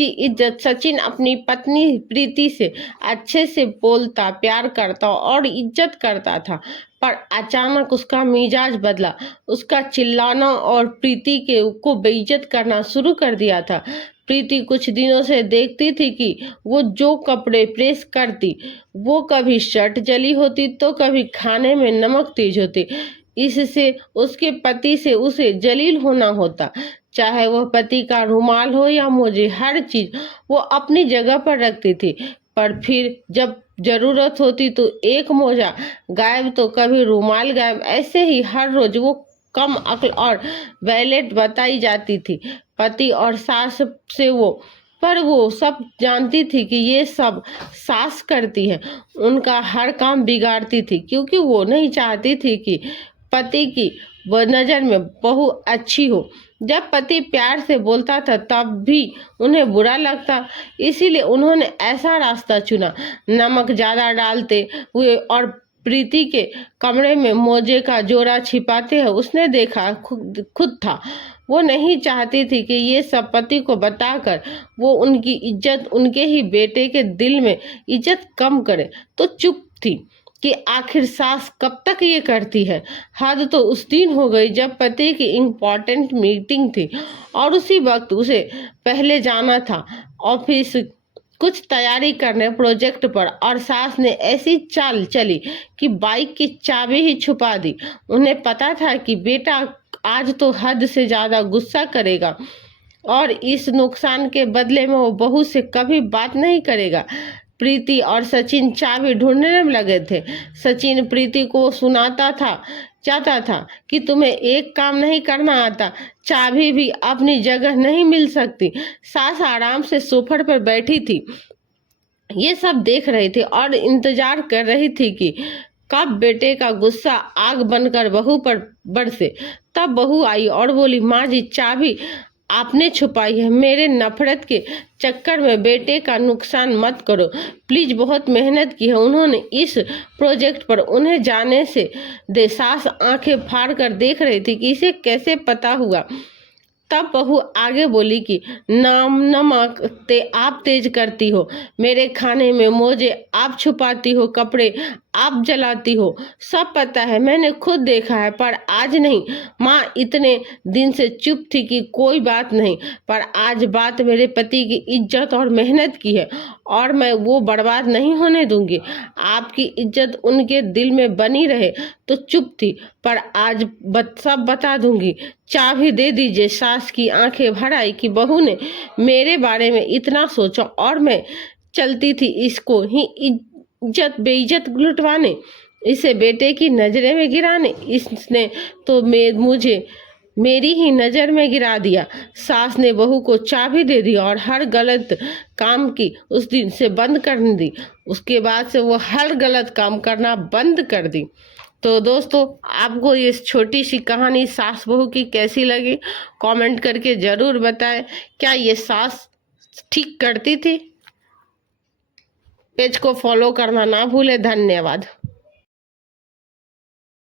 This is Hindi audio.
की इज्जत। सचिन अपनी पत्नी प्रीति से अच्छे से बोलता, प्यार करता और इज्जत करता था, पर अचानक उसका मिजाज बदला। उसका चिल्लाना और प्रीति के को बेइज्जत करना शुरू कर दिया था। प्रीति कुछ दिनों से देखती थी कि वो जो कपड़े प्रेस करती, वो कभी शर्ट जली होती तो कभी खाने में नमक तेज होती। इससे उसके पति से उसे जलील होना होता। चाहे वह पति का रुमाल हो या मोजे, हर चीज वो अपनी जगह पर रखती थी। पर फिर जब जरूरत होती तो एक मोजा गायब तो कभी रुमाल गायब। ऐसे ही हर रोज वो कम अक्ल और वैलेट बताई जाती थी पति और सास से वो सब जानती थी कि ये सब सास करती है। उनका हर काम बिगाड़ती थी क्योंकि वो नहीं चाहती थी कि पति की वो नजर में बहू अच्छी हो। जब पति प्यार से बोलता था तब भी उन्हें बुरा लगता, इसीलिए उन्होंने ऐसा रास्ता चुना, नमक ज्यादा डालते हुए और प्रीति के कमरे में मोजे का जोड़ा छिपाते हुए उसने देखा खुद था। वो नहीं चाहती थी कि ये सब पति को बताकर वो उनकी इज्जत, उनके ही बेटे के दिल में इज्जत कम करे, तो चुप थी कि आखिर सास कब तक ये करती है। हद तो उस दिन हो गई जब पति की इम्पोर्टेंट मीटिंग थी और उसी वक्त उसे पहले जाना था ऑफिस कुछ तैयारी करने प्रोजेक्ट पर, और सास ने ऐसी चाल चली कि बाइक की चाबी ही छुपा दी। उन्हें पता था कि बेटा आज तो हद से ज्यादा गुस्सा करेगा और इस नुकसान के बदले में वो बहू से कभी बात नहीं करेगा। प्रीति और सचिन चाबी ढूंढने में लगे थे। सचिन प्रीति को सुनाता था, चाहता था कि तुम्हें एक काम नहीं करना आता, चाबी भी अपनी जगह नहीं मिल सकती। सास आराम से सोफे पर बैठी थी, ये सब देख रही थी और इंतजार कर रही थी कि कब बेटे का गुस्सा आग बनकर बहू पर बरसे। तब बहू आई और बोली, माँ जी चाबी आपने छुपाई है, मेरे नफरत के चक्कर में बेटे का नुकसान मत करो प्लीज, बहुत मेहनत की है उन्होंने इस प्रोजेक्ट पर, उन्हें जाने से दे। सास आंखें फाड़ कर देख रही थी कि इसे कैसे पता हुआ। तब बहू आगे बोली कि नमक आप तेज करती हो, मेरे खाने में मोजे आप छुपाती हो, कपड़े आप जलाती हो, सब पता है, मैंने खुद देखा है, पर आज नहीं। माँ इतने दिन से चुप थी कि कोई बात नहीं, पर आज बात मेरे पति की इज्जत और मेहनत की है और मैं वो बर्बाद नहीं होने दूंगी। आपकी इज्जत उनके दिल में बनी रहे। तो चुप थी, पर आज सब बता दूंगी, चाबी दे दीजिए। सास की आंखें भर आई कि बहू ने मेरे बारे में इतना सोचा और मैं चलती थी इसको ही इज्जत बेइज्जत लुटवाने, इसे बेटे की नजरे में गिराने। इसने तो मुझे मेरी ही नजर में गिरा दिया। सास ने बहू को चाबी दे दी और हर गलत काम की उस दिन से बंद कर दी। उसके बाद से वो हर गलत काम करना बंद कर दी। तो दोस्तों, आपको ये छोटी सी कहानी सास बहू की कैसी लगी कमेंट करके जरूर बताएं। क्या ये सास ठीक करती थी? पेज को फॉलो करना ना भूले। धन्यवाद।